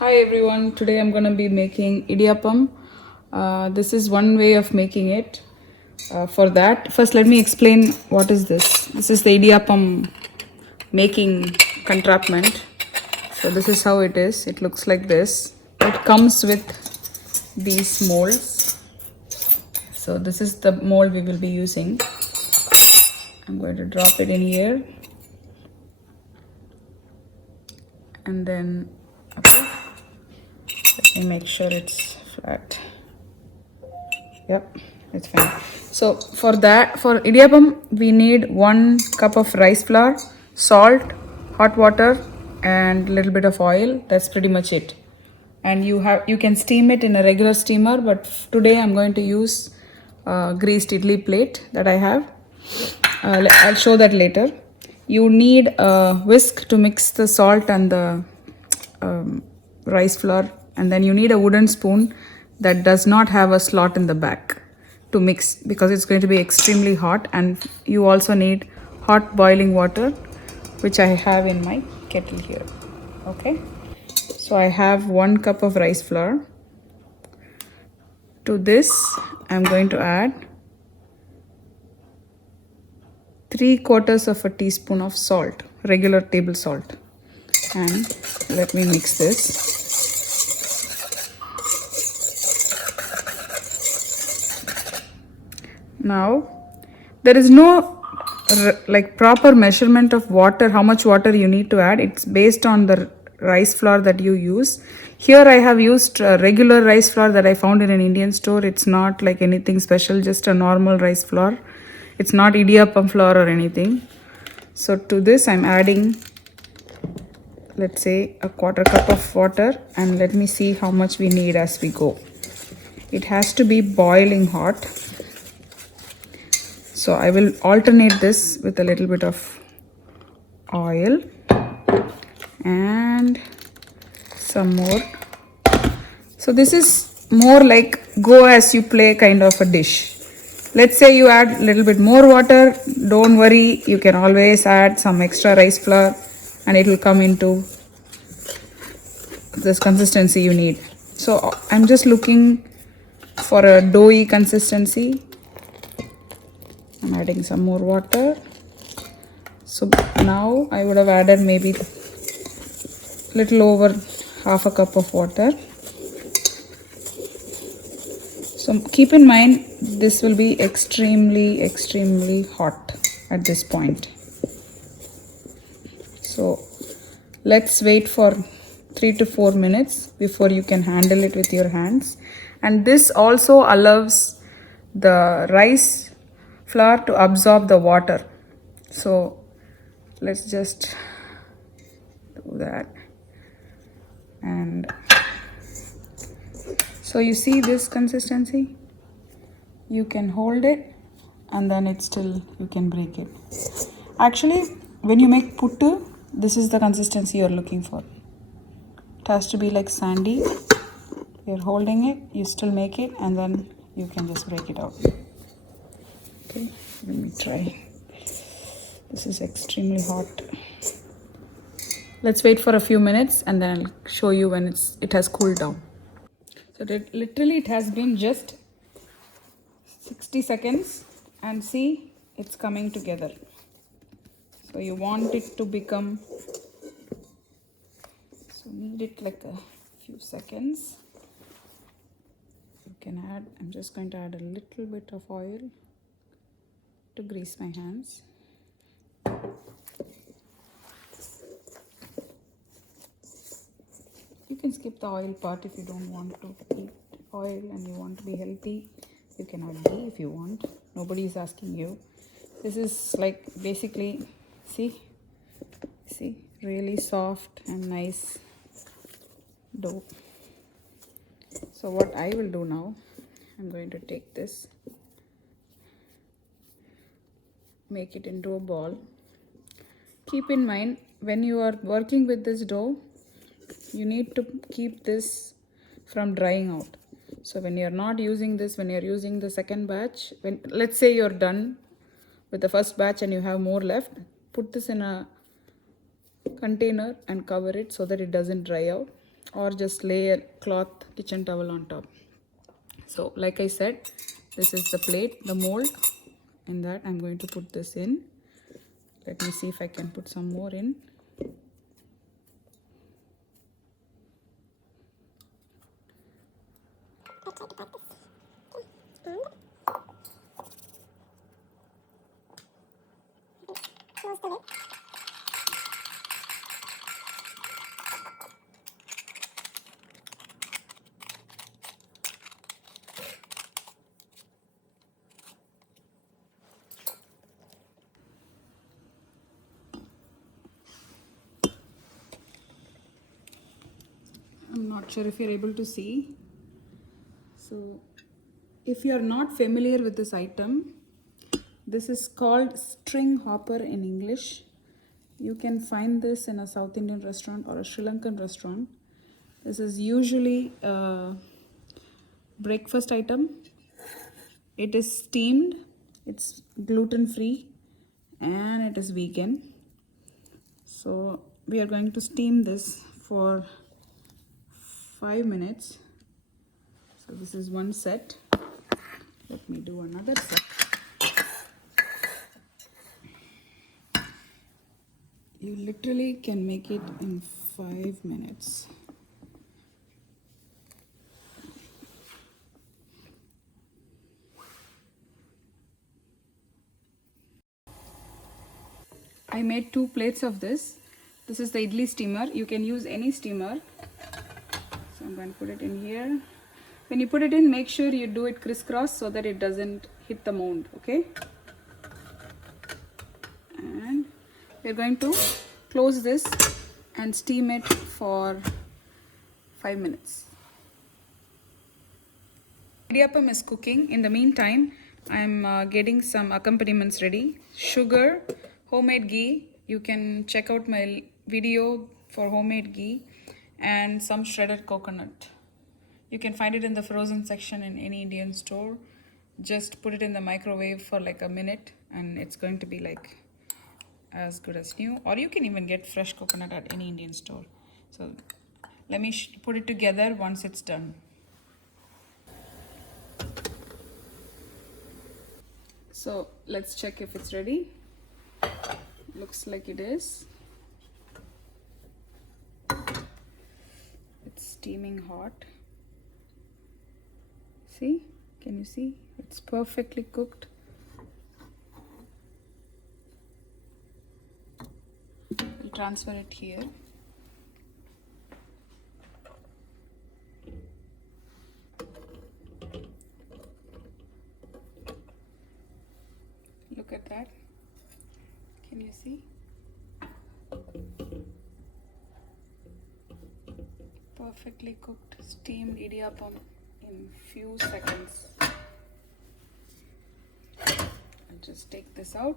Hi everyone, today I'm going to be making Idiyappam. This is one way of making it. For that, first let me explain what is this. This is the Idiyappam making contraption. So this is how it is. It looks like this. It comes with these molds. So this is the mold we will be using. I'm going to drop it in here. And then, okay, let me make sure it's flat. Yep, it's fine. So for idiyappam, we need 1 cup of rice flour, salt, hot water, and a little bit of oil. That's pretty much it. And you can steam it in a regular steamer, but today I'm going to use greased idli plate that I have. I'll show that later. You need a whisk to mix the salt and the rice flour, and then you need a wooden spoon that does not have a slot in the back to mix, because it's going to be extremely hot. And you also need hot boiling water, which I have in my kettle here. Okay, so I have 1 cup of rice flour. To this I'm going to add 3/4 of a teaspoon of salt, regular table salt, and let me mix this. Now there is no like proper measurement of water, how much water you need to add. It's based on the rice flour that you use. Here I have used regular rice flour that I found in an Indian store. It's not like anything special, just a normal rice flour. It's not idiyappam flour or anything. So to this I'm adding, let's say, a 1/4 cup of water, and let me see how much we need as we go. It has to be boiling hot. So I will alternate this with a little bit of oil and some more. So this is more like go as you play kind of a dish. Let's say you add a little bit more water, don't worry, you can always add some extra rice flour and it will come into this consistency you need. So I'm just looking for a doughy consistency. I'm adding some more water. So now I would have added maybe little over 1/2 cup of water. So keep in mind this will be extremely hot at this point. So let's wait for 3 to 4 minutes before you can handle it with your hands. And this also allows the rice flour to absorb the water. So let's just do that. And so you see this consistency, you can hold it and then it's still, you can break it. Actually, when you make puttu, this is the consistency you're looking for. It has to be like sandy. You're holding it, you still make it, and then you can just break it out. Okay, let me try. This is extremely hot. Let's wait for a few minutes and then I'll show you when it has cooled down. So literally it has been just 60 seconds and see, it's coming together. So you want it to become, so need it like a few seconds. You can add, I'm just going to add a little bit of oil to grease my hands. You can skip the oil part if you don't want to eat oil and you want to be healthy. You can add ghee if you want. Nobody is asking you. This is like basically, see, really soft and nice dough. So what I will do now, I'm going to take this, make it into a ball. Keep in mind, when you are working with this dough, you need to keep this from drying out. So when you're not using this, when you're using the second batch, when let's say you're done with the first batch and you have more left, put this in a container and cover it so that it doesn't dry out. or just lay a cloth kitchen towel on top. So like I said, this is the plate, the mold. In that I'm going to put this in. Let me see if I can put some more in. I'm not sure if you're able to see. So if you're not familiar with this item, this is called string hopper in English. You can find this in a South Indian restaurant or a Sri Lankan restaurant. This is usually a breakfast item. It is steamed, it's gluten free, and it is vegan. So we are going to steam this for 5 minutes. So this is one set. Let me do another set. You literally can make it in 5 minutes. I made 2 plates of this. This is the idli steamer. You can use any steamer. So I'm going to put it in here. When you put it in, make sure you do it crisscross so that it doesn't hit the mold, okay? And we're going to close this and steam it for 5 minutes. Idiyappam is cooking. In the meantime, I'm getting some accompaniments ready. Sugar, homemade ghee. You can check out my video for homemade ghee, and some shredded coconut. You can find it in the frozen section in any Indian store. Just put it in the microwave for like a minute and it's going to be like as good as new. Or you can even get fresh coconut at any Indian store. So let me put it together once it's done. So let's check if it's ready. Looks like it is. It's steaming hot. See? Can you see? It's perfectly cooked. We'll transfer it here. Look at that. Can you see? Perfectly cooked steamed idiyappam in few seconds. I'll just take this out.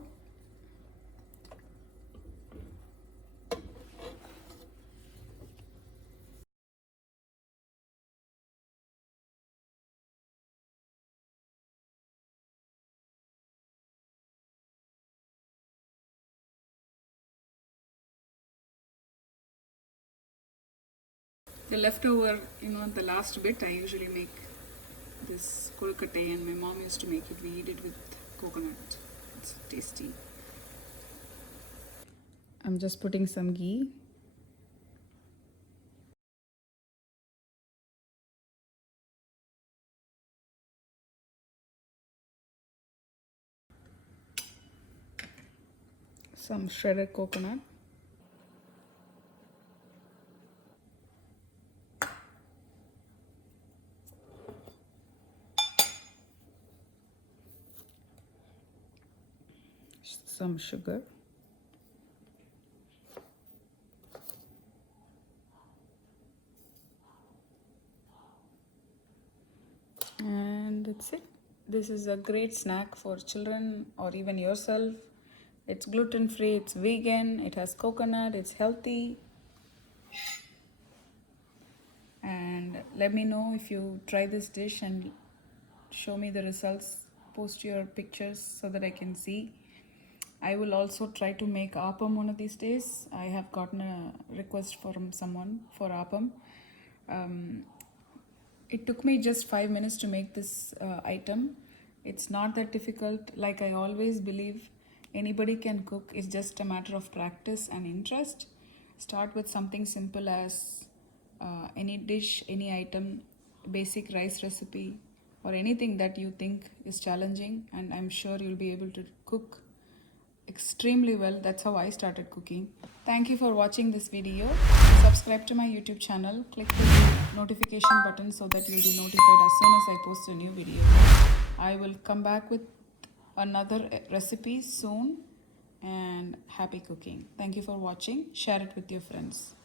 The leftover, the last bit, I usually make this kolkate, and my mom used to make it. We eat it with coconut. It's tasty. I'm just putting some ghee. Some shredded coconut. Some sugar. And that's it. This is a great snack for children or even yourself. It's gluten free, it's vegan, it has coconut, it's healthy. And let me know if you try this dish and show me the results. Post your pictures so that I can see. I will also try to make appam one of these days. I have gotten a request from someone for appam. It took me just 5 minutes to make this item. It's not that difficult. Like I always believe, anybody can cook. It's just a matter of practice and interest. Start with something simple as any dish, any item, basic rice recipe, or anything that you think is challenging, and I'm sure you'll be able to cook extremely well. That's how I started cooking. Thank you for watching this video. Subscribe to my YouTube channel. Click the notification button so that you'll be notified as soon as I post a new video. I will come back with another recipe soon, and happy cooking. Thank you for watching. Share it with your friends.